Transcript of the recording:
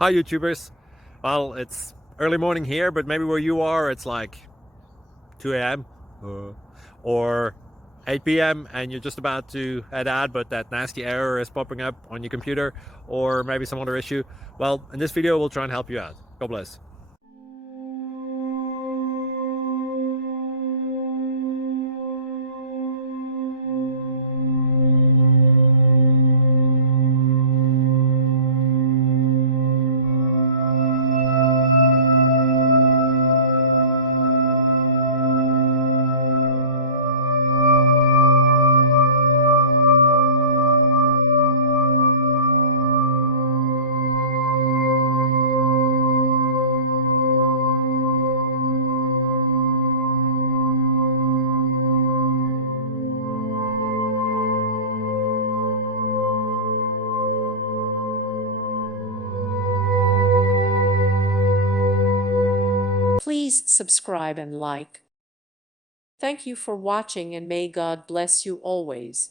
Hi YouTubers. Well, it's early morning here, but maybe where you are it's like 2 a.m. Or 8 p.m. and you're just about to head out, but that nasty error is popping up on your computer, or maybe some other issue. Well, in this video we'll try and help you out. God bless. Please subscribe and like. Thank you for watching, and may God bless you always.